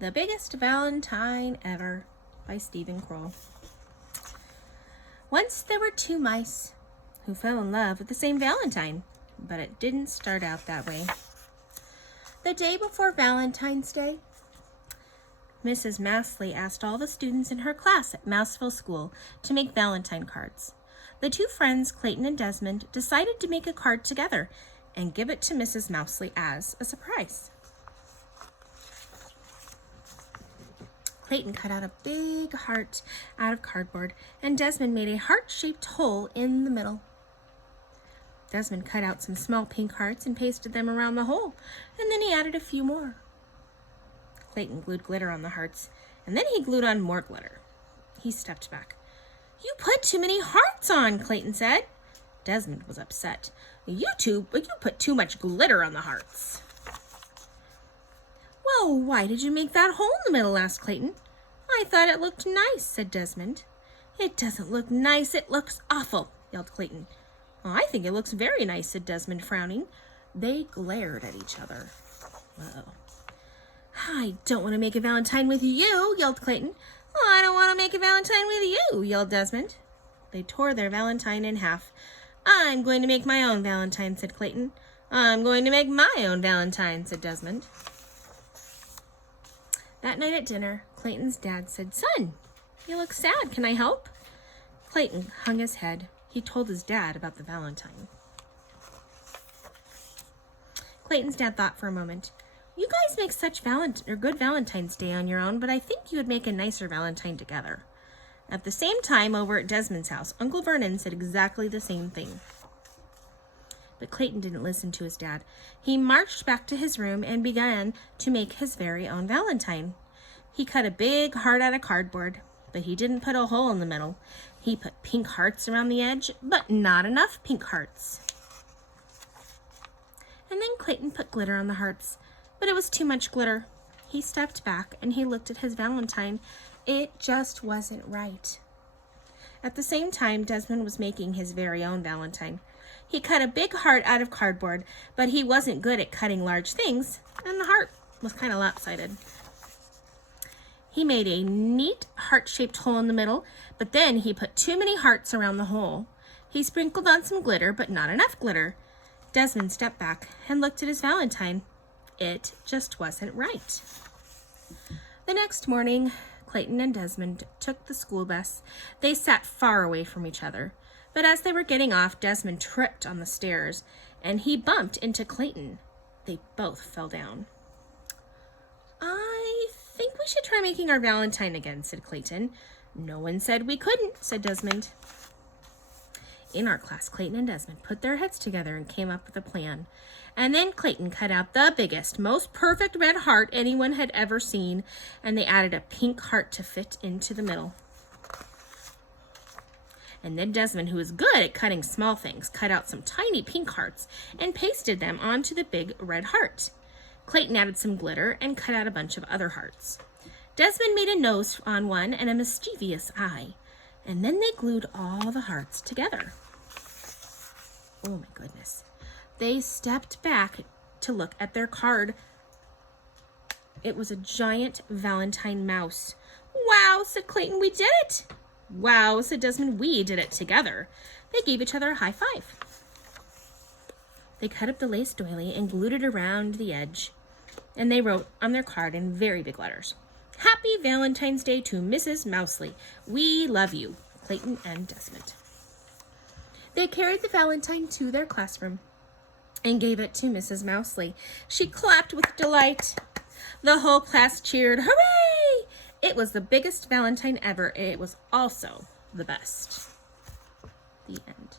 The Biggest Valentine Ever by Stephen Kroll. Once there were two mice who fell in love with the same Valentine, but it didn't start out that way. The day before Valentine's Day, Mrs. Mousley asked all the students in her class at Mouseville School to make Valentine cards. The two friends, Clayton and Desmond, decided to make a card together and give it to Mrs. Mousley as a surprise. Clayton cut out a big heart out of cardboard, and Desmond made a heart-shaped hole in the middle. Desmond cut out some small pink hearts and pasted them around the hole, and then he added a few more. Clayton glued glitter on the hearts, and then he glued on more glitter. He stepped back. "You put too many hearts on," Clayton said. Desmond was upset. You put too much glitter on the hearts." "Well, why did you make that hole in the middle?" asked Clayton. "I thought it looked nice," said Desmond. "It doesn't look nice, it looks awful," yelled Clayton. "I think it looks very nice," said Desmond, frowning. They glared at each other. Uh-oh. "I don't want to make a Valentine with you," yelled Clayton. "I don't want to make a Valentine with you," yelled Desmond. They tore their Valentine in half. "I'm going to make my own Valentine," said Clayton. "I'm going to make my own Valentine," said Desmond. That night at dinner, Clayton's dad said, "Son, you look sad. Can I help?" Clayton hung his head. He told his dad about the Valentine. Clayton's dad thought for a moment. "You guys make such good Valentine's Day on your own, but I think you would make a nicer Valentine together." At the same time, over at Desmond's house, Uncle Vernon said exactly the same thing. But Clayton didn't listen to his dad. He marched back to his room and began to make his very own Valentine. He cut a big heart out of cardboard, but he didn't put a hole in the middle. He put pink hearts around the edge, but not enough pink hearts. And then Clayton put glitter on the hearts, but it was too much glitter. He stepped back and he looked at his Valentine. It just wasn't right. At the same time, Desmond was making his very own Valentine. He cut a big heart out of cardboard, but he wasn't good at cutting large things, and the heart was kind of lopsided. He made a neat heart-shaped hole in the middle, but then he put too many hearts around the hole. He sprinkled on some glitter, but not enough glitter. Desmond stepped back and looked at his Valentine. It just wasn't right. The next morning, Clayton and Desmond took the school bus. They sat far away from each other. But as they were getting off, Desmond tripped on the stairs, and he bumped into Clayton. They both fell down. "I think we should try making our Valentine again," said Clayton. "No one said we couldn't," said Desmond. In our class, Clayton and Desmond put their heads together and came up with a plan. And then Clayton cut out the biggest, most perfect red heart anyone had ever seen, and they added a pink heart to fit into the middle. And then Desmond, who was good at cutting small things, cut out some tiny pink hearts and pasted them onto the big red heart. Clayton added some glitter and cut out a bunch of other hearts. Desmond made a nose on one and a mischievous eye. And then they glued all the hearts together. Oh my goodness. They stepped back to look at their card. It was a giant Valentine mouse. "Wow," said Clayton, "we did it." "Wow," said Desmond, "we did it together." They gave each other a high five. They cut up the lace doily and glued it around the edge. And they wrote on their card in very big letters, "Happy Valentine's Day to Mrs. Mousley. We love you, Clayton and Desmond." They carried the Valentine to their classroom and gave it to Mrs. Mousley. She clapped with delight. The whole class cheered, "Hooray!" It was the biggest Valentine ever, and it was also the best. The end.